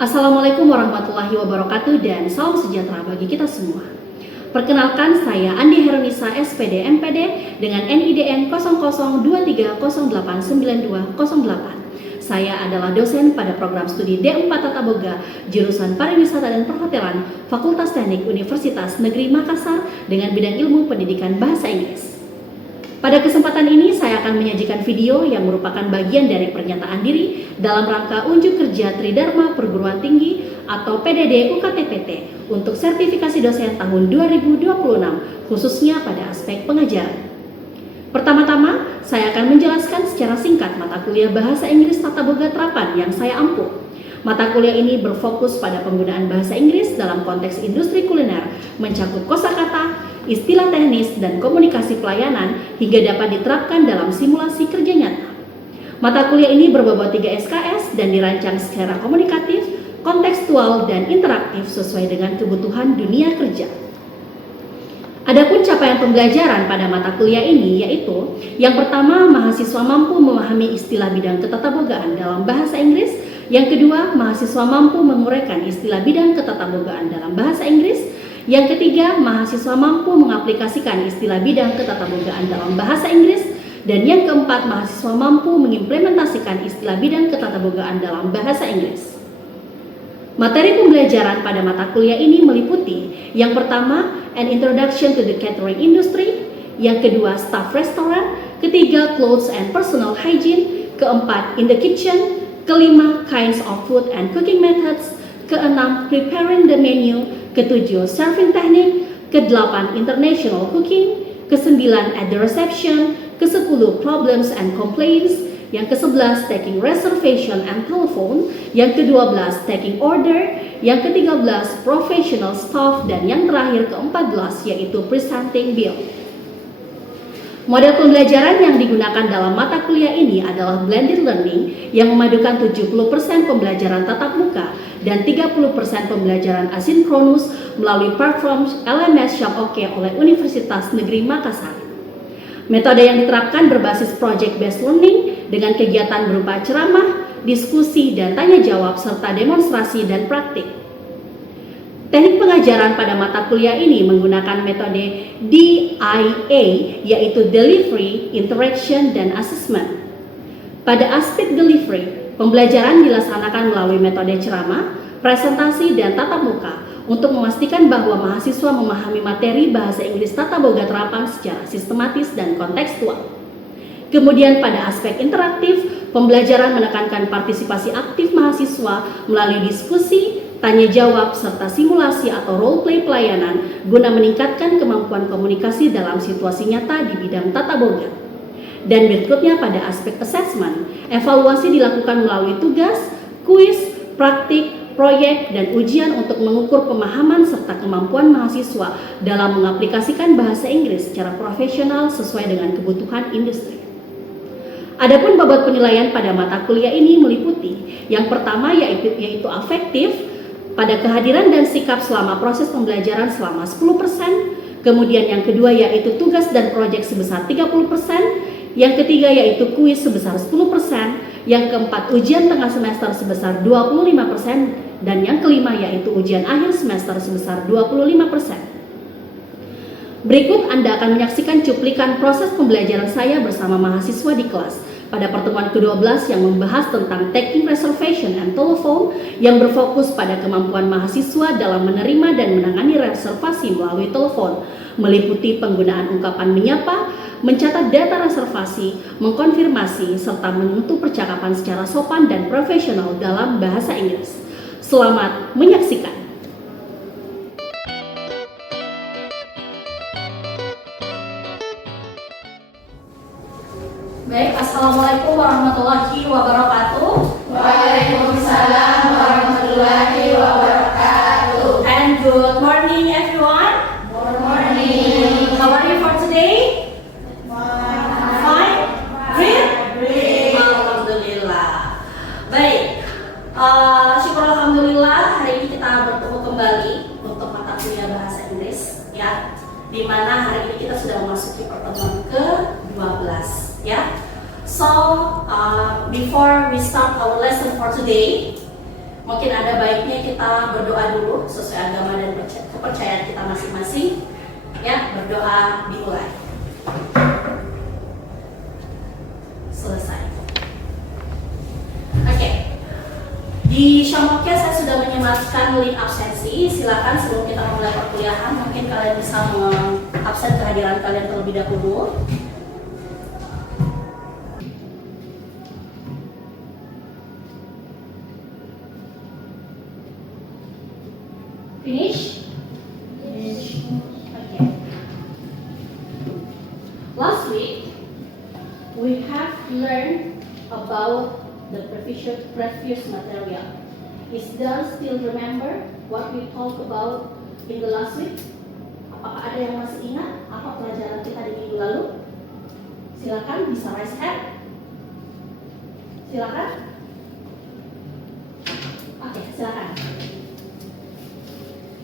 Assalamualaikum warahmatullahi wabarakatuh dan salam sejahtera bagi kita semua. Perkenalkan, saya Andi Heronisa SPD MPD dengan NIDN 0023089208. Saya adalah dosen pada program studi D4 Tata Boga, jurusan Pariwisata dan Perhotelan, Fakultas Teknik Universitas Negeri Makassar dengan bidang ilmu pendidikan bahasa Inggris. Pada kesempatan ini saya akan menyajikan video yang merupakan bagian dari pernyataan diri dalam rangka unjuk kerja Tridharma Perguruan Tinggi atau PDD UKT-PT untuk sertifikasi dosen tahun 2026 khususnya pada aspek pengajaran. Pertama-tama, saya akan menjelaskan secara singkat mata kuliah Bahasa Inggris Tata Boga Terapan yang saya ampuh. Mata kuliah ini berfokus pada penggunaan bahasa Inggris dalam konteks industri kuliner, mencakup kosakata, istilah teknis, dan komunikasi pelayanan hingga dapat diterapkan dalam simulasi kerja nyata. Mata kuliah ini berbobot 3 SKS dan dirancang secara komunikatif, kontekstual, dan interaktif sesuai dengan kebutuhan dunia kerja. Adapun capaian pembelajaran pada mata kuliah ini yaitu yang pertama, mahasiswa mampu memahami istilah bidang ketatabogaan dalam bahasa Inggris. Yang kedua, mahasiswa mampu menguraikan istilah bidang ketatabogaan dalam bahasa Inggris. Yang ketiga, mahasiswa mampu mengaplikasikan istilah bidang ketatabogaan dalam bahasa Inggris. Dan yang keempat, mahasiswa mampu mengimplementasikan istilah bidang ketatabogaan dalam bahasa Inggris. Materi pembelajaran pada mata kuliah ini meliputi yang pertama, an introduction to the catering industry. Yang kedua, staff restaurant. Ketiga, clothes and personal hygiene. Keempat, in the kitchen. Kelima, kinds of food and cooking methods. Keenam, preparing the menu. Ketujuh, serving technique. Kedelapan, international cooking. Kesembilan, at the reception. Kesepuluh, problems and complaints. Yang ke-11, taking reservation and telephone. Yang ke-12, taking order. Yang ke-13, professional staff. Dan yang terakhir ke-14 yaitu presenting bill. Model pembelajaran yang digunakan dalam mata kuliah ini adalah blended learning yang memadukan 70% pembelajaran tatap muka dan 30% pembelajaran asinkronus melalui platform LMS Shop-OK oleh Universitas Negeri Makassar. Metode yang diterapkan berbasis project-based learning dengan kegiatan berupa ceramah, diskusi, dan tanya jawab serta demonstrasi dan praktik. Teknik pengajaran pada mata kuliah ini menggunakan metode DIA, yaitu Delivery, Interaction, dan Assessment. Pada aspek delivery, pembelajaran dilaksanakan melalui metode ceramah, presentasi, dan tatap muka untuk memastikan bahwa mahasiswa memahami materi bahasa Inggris Tata Boga Terapan secara sistematis dan kontekstual. Kemudian pada aspek interaktif, pembelajaran menekankan partisipasi aktif mahasiswa melalui diskusi, tanya jawab, serta simulasi atau role play pelayanan guna meningkatkan kemampuan komunikasi dalam situasi nyata di bidang tata boga. Dan berikutnya pada aspek assessment, evaluasi dilakukan melalui tugas, kuis, praktik, proyek, dan ujian untuk mengukur pemahaman serta kemampuan mahasiswa dalam mengaplikasikan bahasa Inggris secara profesional sesuai dengan kebutuhan industri. Adapun bobot penilaian pada mata kuliah ini meliputi yang pertama yaitu afektif, pada kehadiran dan sikap selama proses pembelajaran selama 10%, kemudian yang kedua yaitu tugas dan proyek sebesar 30%, yang ketiga yaitu kuis sebesar 10%, yang keempat ujian tengah semester sebesar 25%, dan yang kelima yaitu ujian akhir semester sebesar 25%. Berikut Anda akan menyaksikan cuplikan proses pembelajaran saya bersama mahasiswa di kelas pada pertemuan ke-12 yang membahas tentang taking reservation and telephone yang berfokus pada kemampuan mahasiswa dalam menerima dan menangani reservasi melalui telepon, meliputi penggunaan ungkapan menyapa, mencatat data reservasi, mengkonfirmasi, serta menyentuh percakapan secara sopan dan profesional dalam bahasa Inggris. Selamat menyaksikan. Baik, Assalamualaikum warahmatullahi wabarakatuh. Waalaikumsalam warahmatullahi wabarakatuh. And good morning everyone. Good morning. How are you for today? Fine? Great? Alhamdulillah. Baik, syukur alhamdulillah hari ini kita bertemu kembali untuk mata kuliah bahasa Inggris ya. Dimana hari ini kita sudah memasuki pertemuan ke-12 ya. So before we start our lesson for today, mungkin ada baiknya kita berdoa dulu sesuai agama dan kepercayaan kita masing-masing. Ya, berdoa dimulai. Selesai. Oke. Di Shomoknya saya sudah menyematkan link absensi. Silakan sebelum kita memulai perkuliahan, mungkin kalian bisa mengabsen kehadiran kalian terlebih dahulu. Finish? Finish. Okay. Last week, we have learned about the previous material. Is there still remember what we talked about in the last week? Apakah ada yang masih ingat apa pelajaran kita di minggu lalu? Silakan bisa raise hand. Silakan. Oke, silakan.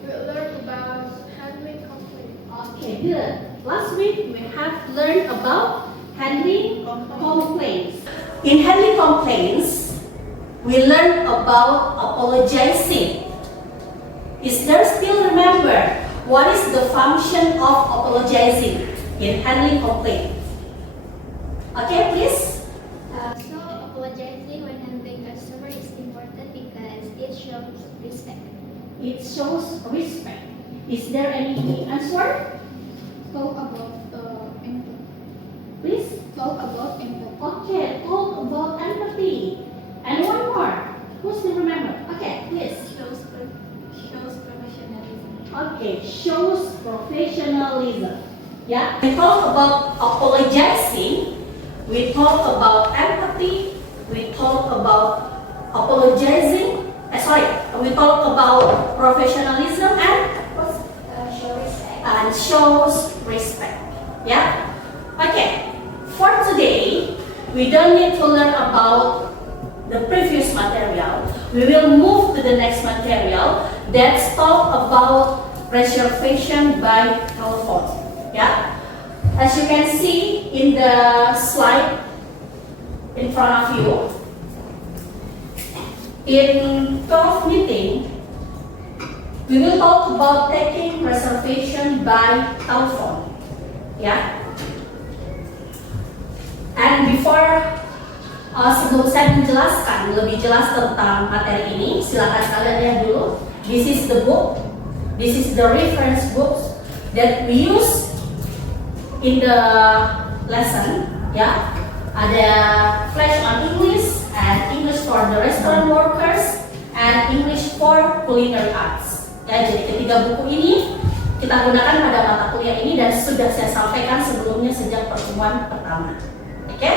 We learned about handling conflict. Okay, good. Last week we have learned about handling complaints. In handling complaints, we learned about apologizing. Is there still remember what is the function of apologizing in handling complaints? Okay, please. So apologizing when handling customer is important because it shows respect. It shows respect. Is there any answer? Talk about empathy. Please. Talk about empathy. Okay, talk about empathy. And one more. Who still remember? Okay, please. Shows professionalism. Okay, shows professionalism. Yeah, we talk about apologizing, we talk about empathy, we talk about apologizing, we talk about professionalism and Show respect. shows respect. Yeah? Okay, for today, we don't need to learn about the previous material. We will move to the next material that's talk about reservation by telephone. Yeah, as you can see in the slide in front of you, in 12 meeting, we will talk about taking reservation by telephone. Yeah, and before sebelum saya menjelaskan lebih jelas tentang materi ini, silakan kalian lihat dulu. This is the book. This is the reference books that we use in the lesson. Ya, ada Flash on English and English for the restaurant workers and English for culinary arts. Ya, jadi ketiga buku ini kita gunakan pada mata kuliah ini dan sudah saya sampaikan sebelumnya sejak pertemuan pertama. Oke?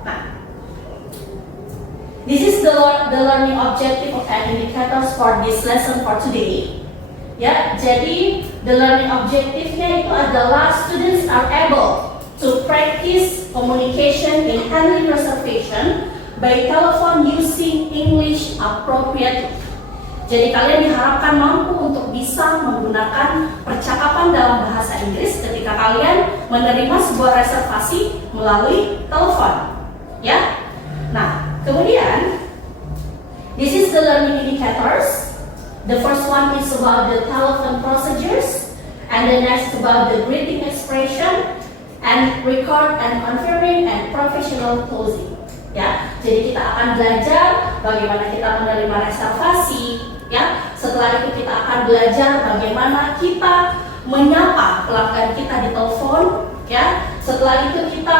Nah, this is the learning objective and indicators for this lesson for today. Ya, jadi the learning objective-nya itu adalah students are able to practice communication in handling reservation by telephone using English appropriately. Jadi kalian diharapkan mampu untuk bisa menggunakan percakapan dalam bahasa Inggris ketika kalian menerima sebuah reservasi melalui telepon. Ya. Nah, kemudian this is the learning indicators. The first one is about the telephone procedures, and the next about the greeting expression, and record and confirming and professional closing. Ya, jadi kita akan belajar bagaimana kita menerima reservasi. Ya, setelah itu kita akan belajar bagaimana kita menyapa pelanggan kita di telepon. Ya, setelah itu kita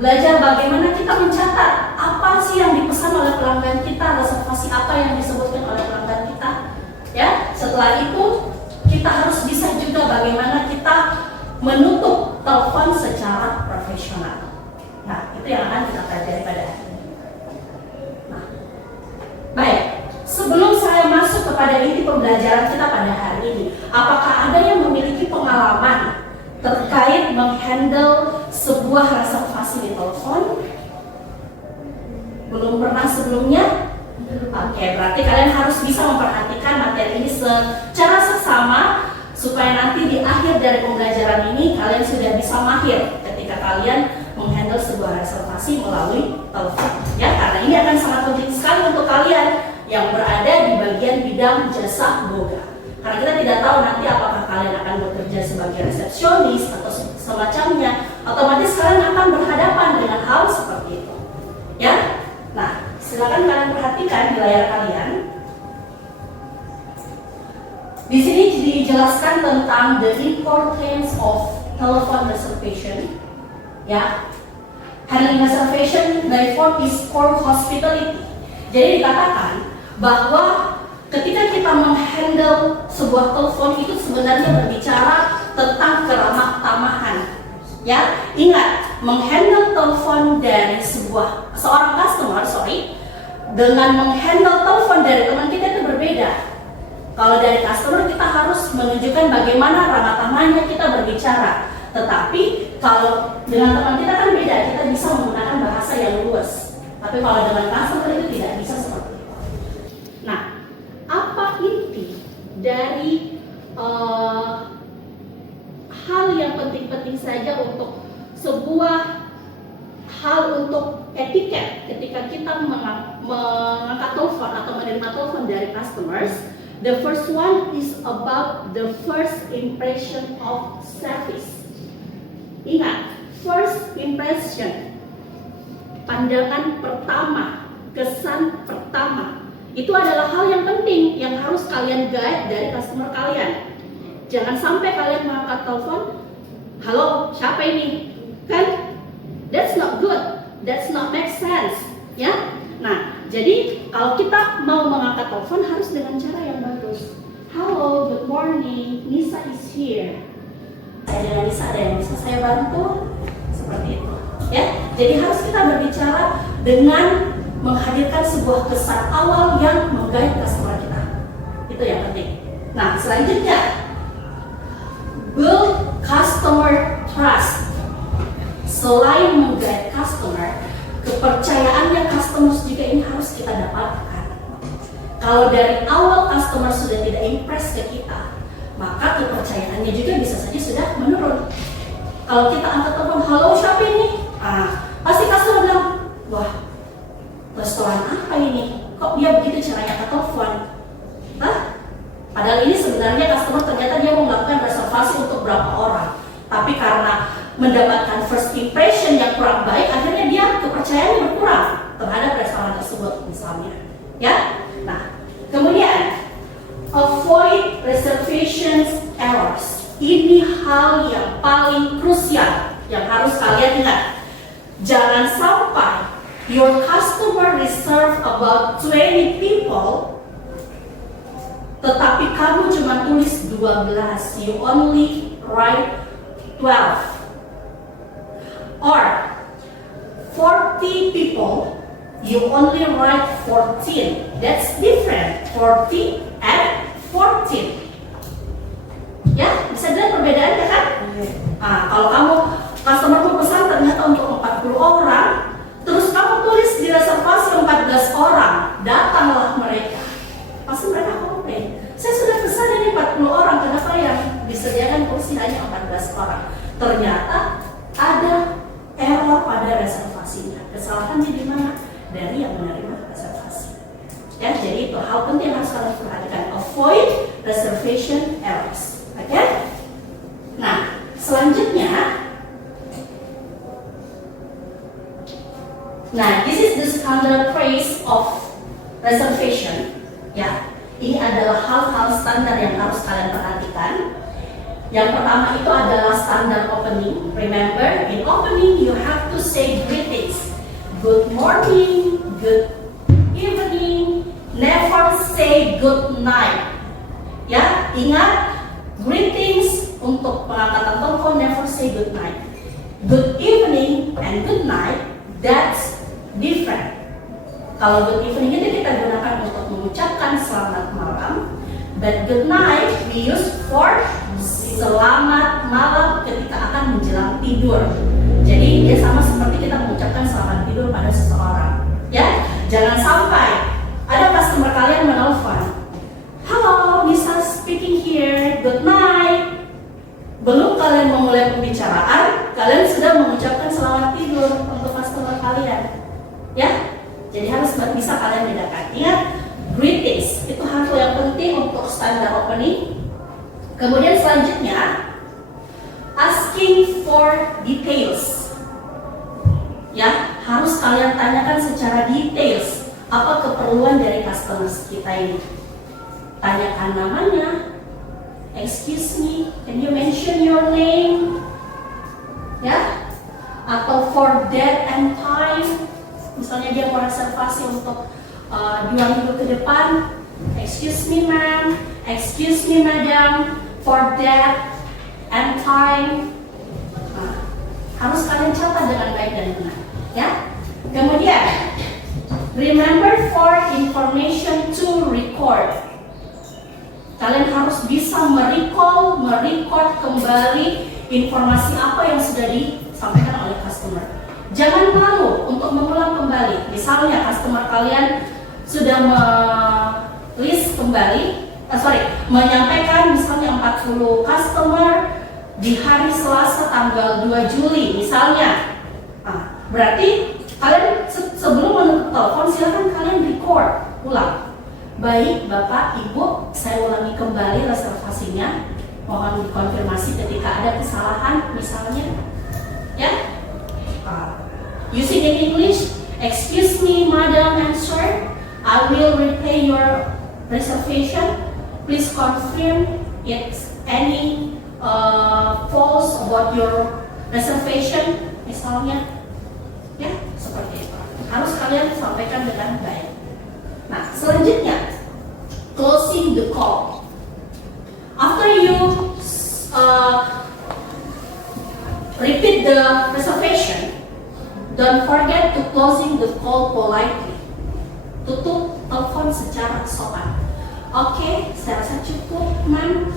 belajar bagaimana kita mencatat apa sih yang dipesan oleh pelanggan kita, reservasi apa yang disebutkan oleh pelanggan kita. Ya, setelah itu kita harus bisa juga bagaimana kita menutup telepon secara profesional. Nah, itu yang akan kita pelajari pada hari ini. Nah, baik, sebelum saya masuk kepada inti pembelajaran kita pada hari ini, apakah ada yang memiliki pengalaman terkait menghandle sebuah reservasi di telepon? Belum pernah sebelumnya? Oke, berarti kalian harus bisa memperhatikan materi ini secara seksama supaya nanti di akhir dari pembelajaran ini kalian sudah bisa mahir ketika kalian menghandle sebuah reservasi melalui telepon. Ya, karena ini akan sangat penting sekali untuk kalian yang berada di bidang jasa boga. Karena kita tidak tahu nanti apakah kalian akan bekerja sebagai resepsionis atau semacamnya, otomatis kalian akan berhadapan dengan hal seperti itu. Ya, nah silakan kalian perhatikan di layar kalian. Di sini dijelaskan tentang the importance of telephone reservation. Ya, handling reservation by phone is core hospitality. Jadi dikatakan bahwa ketika kita menghandle sebuah telepon itu sebenarnya berbicara tentang keramah tamahan. Ya, ingat, menghandle telepon dari seorang customer, dengan menghandle telepon dari teman kita itu berbeda. Kalau dari customer kita harus menunjukkan bagaimana ramah tamahnya kita berbicara. Tetapi kalau dengan teman kita kan beda, kita bisa menggunakan bahasa yang luas. Tapi kalau dengan customer itu tidak bisa seperti itu. Nah, apa inti dari hal yang penting-penting saja untuk sebuah hal untuk etiket ketika kita mengangkat telepon atau menerima telepon dari customers? The first one is about the first impression of service. Ingat, first impression, pandangan pertama, kesan pertama, itu adalah hal yang penting yang harus kalian guide dari customer kalian. Jangan sampai kalian mengangkat telepon, halo, siapa ini? Kan? That's not good. That's not make sense. Ya? Nah, jadi kalau kita mau mengangkat telepon harus dengan cara yang bagus. Halo, good morning, Nisa is here. Saya dengan Nisa, ada yang bisa saya bantu? Seperti itu. Ya, jadi harus kita berbicara dengan menghadirkan sebuah kesan awal yang menggait customer kita. Itu yang penting. Nah, selanjutnya, build customer trust. Selain menggait customer, kepercayaannya customer juga ini harus kita dapatkan. Kalau dari awal customer sudah tidak impress ke kita, maka kepercayaannya juga bisa saja sudah menurun. Kalau kita angkat telepon, halo siapa ini? Pasti customer bilang, wah, restoran apa ini? Kok dia begitu caranya ke telepon? Padahal ini sebenarnya customer ternyata dia mau melakukan reservasi untuk berapa orang. Tapi karena mendapatkan first impression yang kurang baik, akhirnya dia kepercayaannya berkurang terhadap restoran tersebut misalnya. Ya, nah kemudian avoid reservations errors. Ini hal yang paling krusial yang harus kalian ingat. Jangan sampai your customer reserve about 20 people, tetapi kamu cuma tulis 12, you only write 12. Or 40 people, you only write 14. That's different, 40 and 14. Ya, bisa dilihat perbedaannya kan? Kalau kamu customer pesan ternyata untuk 40 orang, terus kamu tulis di reservasi 14 orang, datanglah mereka. Pasti mereka komplain. Saya sudah pesan ini 40 orang, kenapa yang disediakan kursi hanya 14 orang? Ternyata ada error pada reservasinya. Kesalahannya di mana? Dari yang menerima reservasi. Ya, jadi itu hal penting yang harus kalian perhatikan. Avoid reservation errors. Oke? Nah, selanjutnya, this is the standard phrase of reservation. Ya, ini adalah hal-hal standar yang harus kalian perhatikan. Yang pertama itu adalah standard opening. Remember, in opening you have to say greetings. Good morning, good evening, never say good night. Ya, ingat, greetings untuk pengangkatan telepon never say good night. Good evening and good night, that's different. Kalau good evening itu kita gunakan untuk mengucapkan selamat malam, but good night we use for selamat malam ketika akan menjelang tidur. Jadi dia sama seperti kita mengucapkan selamat tidur pada seseorang. Ya, jangan sampai ada customer kalian menelpon, halo, Nisa speaking here, good night. Belum kalian memulai pembicaraan, kalian sudah mengucapkan selamat tidur untuk customer kalian. Ya, jadi harus bisa kalian bedakan. Ingat, greetings itu hal yang penting ya harus kalian tanyakan secara details apa keperluan dari customers kita ini. Tanyakan namanya. Excuse me, can you mention your name? Ya, atau for date and time. Misalnya dia mau reservasi untuk 2 minggu ke depan. Excuse me ma'am, excuse me madam, for date and time. Nah, harus kalian catat dengan baik dan benar, ya. Kemudian, remember for information to record. Kalian harus bisa merecord kembali informasi apa yang sudah disampaikan oleh customer. Jangan malu untuk mengulang kembali. Misalnya customer kalian sudah menyampaikan misalnya 40 customer di hari Selasa tanggal 2 Juli misalnya. Nah, berarti kalian sebelum menutup telepon silakan kalian record ulang. Baik Bapak, Ibu, saya ulangi kembali reservasinya. Mohon dikonfirmasi ketika ada kesalahan misalnya. Ya. Using in English, excuse me madam and sir, I will repay your reservation. Please confirm if any false about your reservation misalnya. Ya, seperti itu. Harus kalian sampaikan dengan baik. Nah, selanjutnya closing the call. After you repeat the reservation, don't forget to closing the call politely. Tutup telepon secara sopan. Oke, saya rasa cukup, ma'am.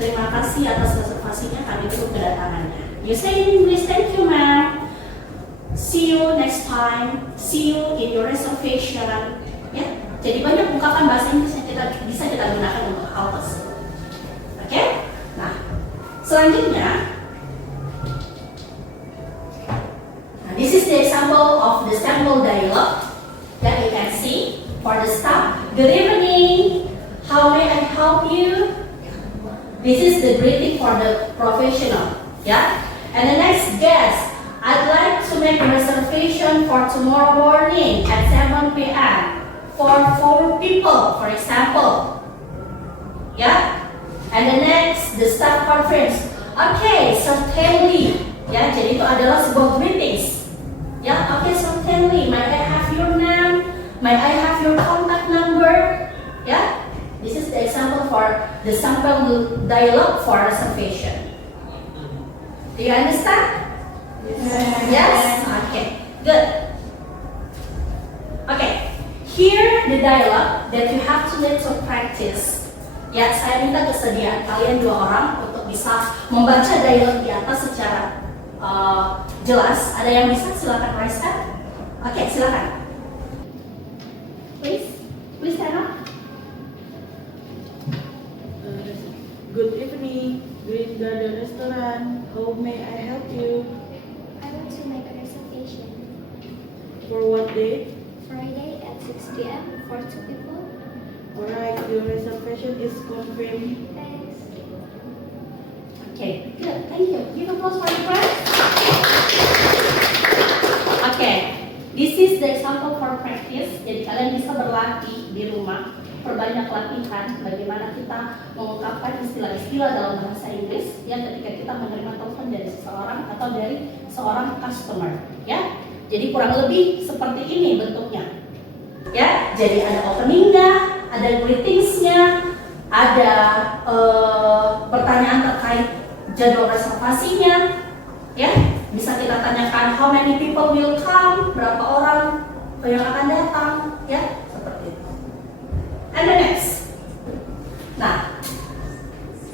Terima kasih atas reservasinya, kami tunggu kedatangannya. You say in English, thank you, ma'am. See you next time. See you in your reservation. Ya, jadi banyak ungkapan bahasa Inggris yang bisa kita gunakan untuk hal tersebut. Oke? Nah, selanjutnya, this is the example of the sample dialogue that you can see for the staff. Good evening. How may I help you? This is the greeting for the professional. Yeah. And the next guest, I'd like to make a reservation for tomorrow morning at 7 p.m. for 4 people, for example. Yeah. And the next, the staff confirms. Okay, certainly. Ya, jadi itu adalah sebuah greetings. Ya, okay, certainly. May I have your name? May I have your contact number? Ya, this is the example for the sample dialogue for reservation. Do you understand? Yes? Okay, good. Okay, here the dialogue that you have to need to practice. Ya, saya minta kesediaan kalian 2 orang untuk bisa membaca dialog di atas secara jelas. Ada yang bisa? Silakan raise hand. Oke, silakan. Please stand up. Good evening, Green Garden Restaurant. How may I help you? I want to make a reservation. For what date? Friday at 6 p.m. for 2 people. Alright, your reservation is confirmed. Thanks. Okay, good. Thank you. Give applause for your friends. Okay, this is the example for practice. Jadi kalian bisa berlatih di rumah, perbanyak latihan bagaimana kita mengungkapkan istilah-istilah dalam bahasa Inggris ya ketika kita menerima telepon dari seseorang atau dari seorang customer. Ya, jadi kurang lebih seperti ini bentuknya. Ya, jadi ada openingnya, ada greetingsnya, ada pertanyaan terkait jadwal reservasinya, ya bisa kita tanyakan how many people will come, berapa orang yang akan datang, ya seperti itu. And the next, nah,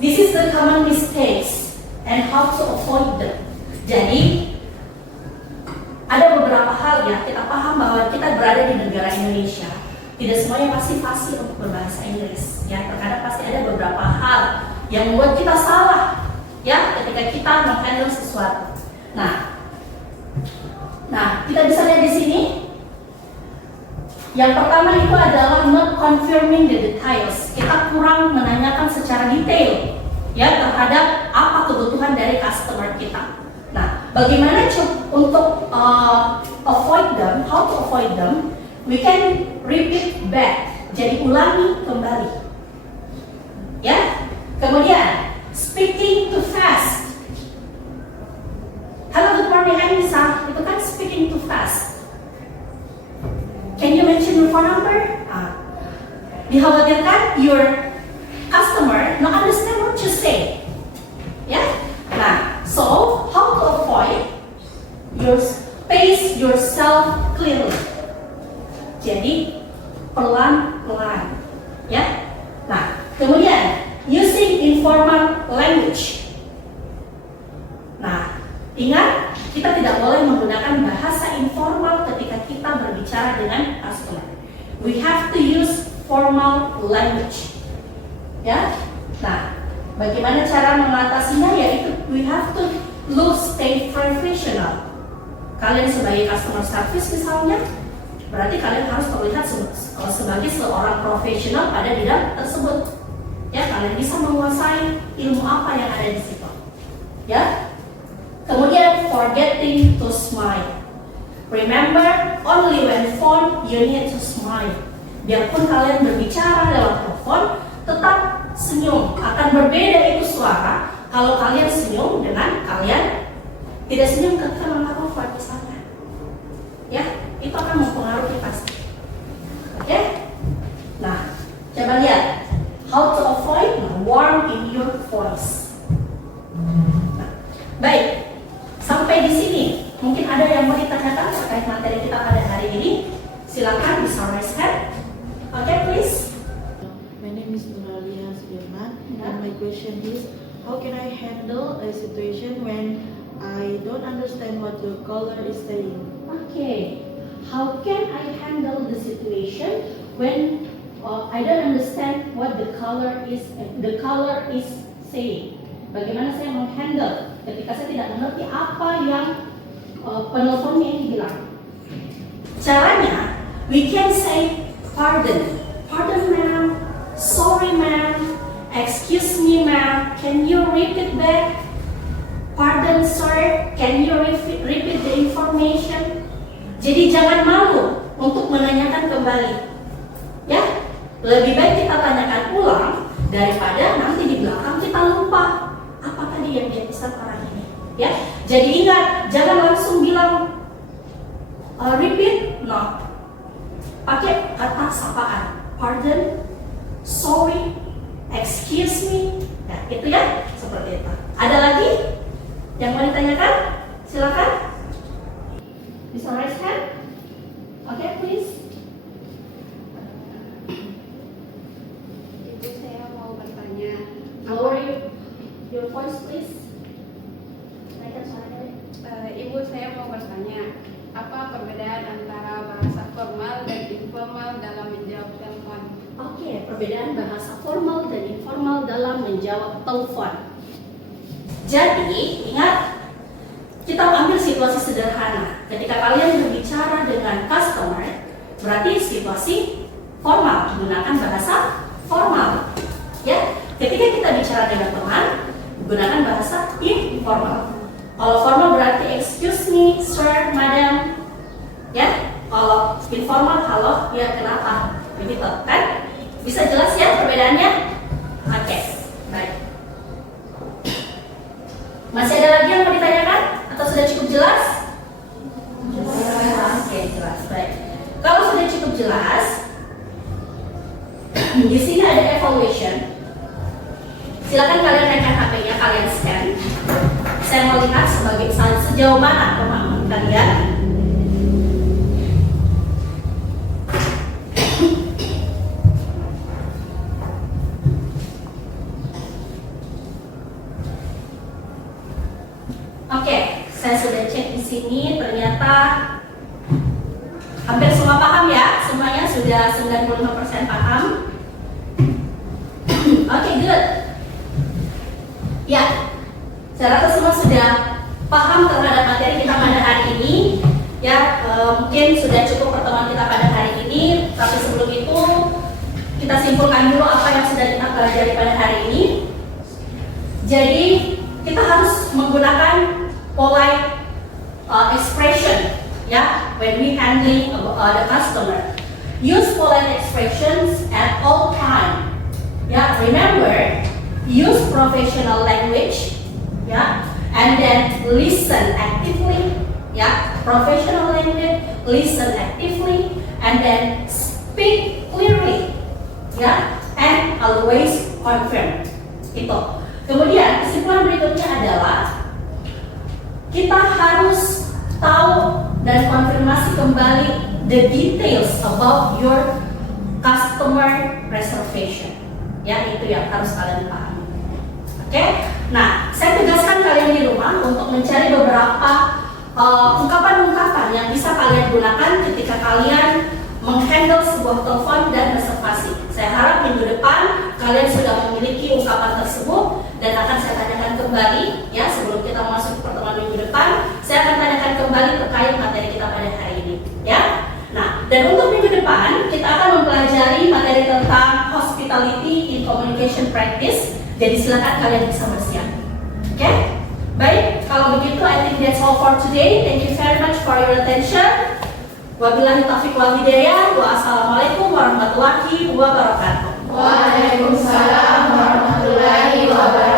this is the common mistakes and how to avoid them. Jadi ada beberapa hal ya kita paham bahwa kita berada di negara Indonesia. Tidak semuanya pasti fasih untuk berbahasa Inggris. Ya, terkadang pasti ada beberapa hal yang membuat kita salah. Ya, ketika kita menghandle sesuatu. Nah, kita bisa lihat di sini. Yang pertama itu adalah not confirming the details. Kita kurang menanyakan secara detail ya terhadap apa kebutuhan dari customer kita. Nah, bagaimana untuk avoid them, how to avoid them, we can repeat back. Jadi ulangi kembali. Ya. Kemudian speaking too fast. Hello, good morning, Anissa. Itu kan speaking too fast. Can you mention your phone number? Dikhawatirkan your customer not understand what you say. Ya. Nah, so how to avoid? You space yourself clearly. Jadi pelan-pelan, ya. Nah, kemudian using informal language. Nah, ingat kita tidak boleh menggunakan bahasa informal ketika kita berbicara dengan customer. We have to use formal language, ya. Nah, bagaimana cara mengatasinya? Yaitu we have to stay professional. Kalian sebagai customer service misalnya, berarti kalian harus terlihat sebagai seorang profesional pada bidang tersebut. Ya, kalian bisa menguasai ilmu apa yang ada di situ. Ya. Kemudian forgetting to smile. Remember, only when phone you need to smile. Biarpun kalian berbicara lewat telepon, tetap senyum. Akan berbeda itu suara kalau kalian senyum dengan kalian tidak senyum ketika mengangkat telepon misalnya. Ya, itu akan mempengaruhi pasti. Oke? Nah, coba lihat how to avoid warm in your voice. Nah, baik, sampai di sini mungkin ada yang mau ditanyakan terkait materi kita pada hari ini. Silakan bisa raise hand. Oke, please. My name is Nuralia Sudirman, and my question is, how can I handle a situation when I don't understand what the caller is saying? Okay, how can I handle the situation when I don't understand what the caller is saying? Bagaimana saya menghandle ketika saya tidak mengerti apa yang penelponnya ini bilang? Caranya, we can say pardon ma'am, sorry ma'am, excuse me ma'am, can you repeat back? Pardon sir, can you repeat the information? Jadi jangan malu untuk menanyakan kembali. Ya, lebih baik kita tanyakan ulang daripada nanti di belakang kita lupa apa tadi yang dia pesan orang ini. Ya, jadi ingat, jangan langsung bilang repeat, no. Pakai kata sapaan. Pardon, sorry, excuse me. Ya, itu ya, seperti itu. Ada lagi yang mau ditanyakan? Silakan. Bisa raise hand? Oke, please. Ibu, saya mau bertanya. Lower your voice, please. Naikkan suaranya. Ibu, saya mau bertanya, apa perbedaan antara bahasa formal dan informal dalam menjawab telepon? Oke, perbedaan bahasa formal dan informal dalam menjawab telepon. Jadi, ingat, kita ambil situasi sederhana. Ketika kalian berbicara dengan customer, berarti situasi formal, gunakan bahasa formal. Ya, ketika kita bicara dengan teman, gunakan bahasa informal. Kalau formal berarti excuse me, sir, madam. Ya, kalau informal, halo, ya kenapa? Begitu kan? Bisa jelas ya perbedaannya? Oke, baik. Masih ada lagi yang mau ditanyakan? Atau sudah cukup jelas? Oke, jelas. Baik. Kalau sudah cukup jelas, di sini ada evaluation. Silakan kalian naikkan HP-nya, kalian scan. Saya mau lihat sejauh mana pemahaman kalian. Oke, saya sudah cek di sini, ternyata hampir semua paham ya, semuanya sudah 95% paham. Oke, good. Ya, saya rasa semua sudah paham terhadap materi kita pada hari ini. Ya, mungkin sudah cukup pertemuan kita pada hari ini. Tapi sebelum itu, kita simpulkan dulu apa yang sudah kita pelajari pada hari ini. Jadi, kita harus menggunakan polite handling the customer. Use polite expressions at all time. Yeah, remember, use professional language. Yeah, and then listen actively. Yeah, professional language, listen actively, and then speak clearly. Yeah, and always confirm. Itu. Kemudian kesimpulan berikutnya adalah kita harus tahu dan konfirmasi kembali the details about your customer reservation. Ya, itu yang harus kalian pahami. Oke? Nah, saya tugaskan kalian di rumah untuk mencari beberapa ungkapan-ungkapan yang bisa kalian gunakan ketika kalian menghandle sebuah telepon dan reservasi. Saya harap minggu depan kalian sudah memiliki ungkapan tersebut dan akan saya tanyakan kembali ya sebelum kita masuk ke pertemuan minggu depan. Saya akan tanyakan kembali terkait materi kita pada hari ini ya. Nah, dan untuk minggu depan kita akan mempelajari materi tentang hospitality in communication practice. Jadi silakan kalian bisa bersiap. Oke? Baik, kalau begitu I think that's all for today. Thank you very much for your attention. Wabillahi taufiq wal hidayah. Wassalamualaikum warahmatullahi wabarakatuh. Waalaikumsalam warahmatullahi wabarakatuh.